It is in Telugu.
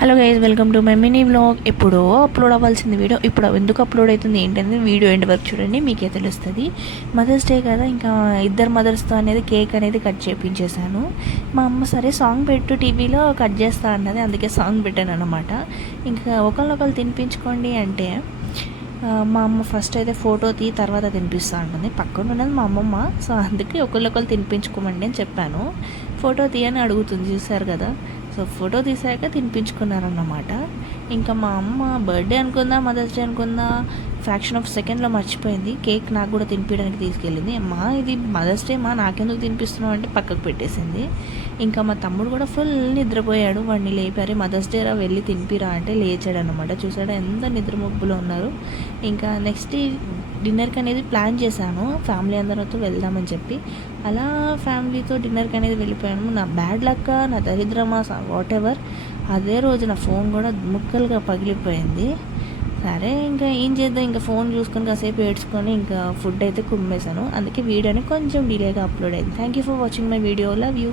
Hello guys, welcome to my mini vlog. ఎప్పుడో అప్లోడ్ అవ్వాల్సింది వీడియో ఇప్పుడు ఎందుకు అప్లోడ్ అవుతుంది ఏంటనేది వీడియో ఎండ్ వరకు చూడండి, మీకే తెలుస్తుంది. మదర్స్ డే కదా, ఇంకా ఇద్దరు మదర్స్తో అనేది కేక్ అనేది కట్ చేయించేసాను. మా అమ్మ సరే సాంగ్ పెట్టు టీవీలో కట్ చేస్తా అన్నది, అందుకే సాంగ్ పెట్టాను అనమాట. ఇంకా ఒకరినొకరు తినిపించుకోండి అంటే మా అమ్మ ఫస్ట్ అయితే ఫోటో తర్వాత తినిపిస్తా ఉంటుంది. పక్కన ఉన్నది మా అమ్మమ్మ, సో అందుకే ఒకరికొకరు తినిపించుకోమండి అని చెప్పాను. ఫోటో తీయని అడుగుతుంది, చూసారు కదా. సో ఫోటో తీసాక తినిపించుకున్నారన్నమాట. ఇంకా మా అమ్మ బర్త్డే అనుకుందా మదర్స్ డే అనుకుందా ఫ్రాక్షన్ ఆఫ్ సెకండ్లో మర్చిపోయింది. కేక్ నాకు కూడా తినిపించడానికి తీసుకెళ్ళింది. అమ్మా ఇది మదర్స్ డే మా నాకెందుకు తినిపిస్తున్నావు అంటే పక్కకు పెట్టేసింది. ఇంకా మా తమ్ముడు కూడా ఫుల్ నిద్రపోయాడు. వాడిని లేపారు, మదర్స్ డే రా వెళ్ళి తినిపిరా అంటే లేచాడు అనమాట. చూసాడు ఎంత నిద్ర మబ్బులో ఉన్నారు. ఇంకా నెక్స్ట్ డిన్నర్కి అనేది ప్లాన్ చేశాను, ఫ్యామిలీ అందరితో వెళ్దామని చెప్పి. అలా ఫ్యామిలీతో డిన్నర్కి అనేది వెళ్ళిపోయాను. నా బ్యాడ్ లక్, నా దరిద్రమా, వాట్ ఎవర్, అదే రోజు నా ఫోన్ కూడా ముక్కలుగా పగిలిపోయింది. సరే ఇంకా ఏం చేద్దాం, ఇంకా ఫోన్ చూసుకొని కాసేపు ఏడ్చుకొని ఇంకా ఫుడ్ అయితే కుమ్మేశాను. అందుకే వీడియోని కొంచెం డిలేగా అప్లోడ్ అయింది. Thank you for watching my video. Love you.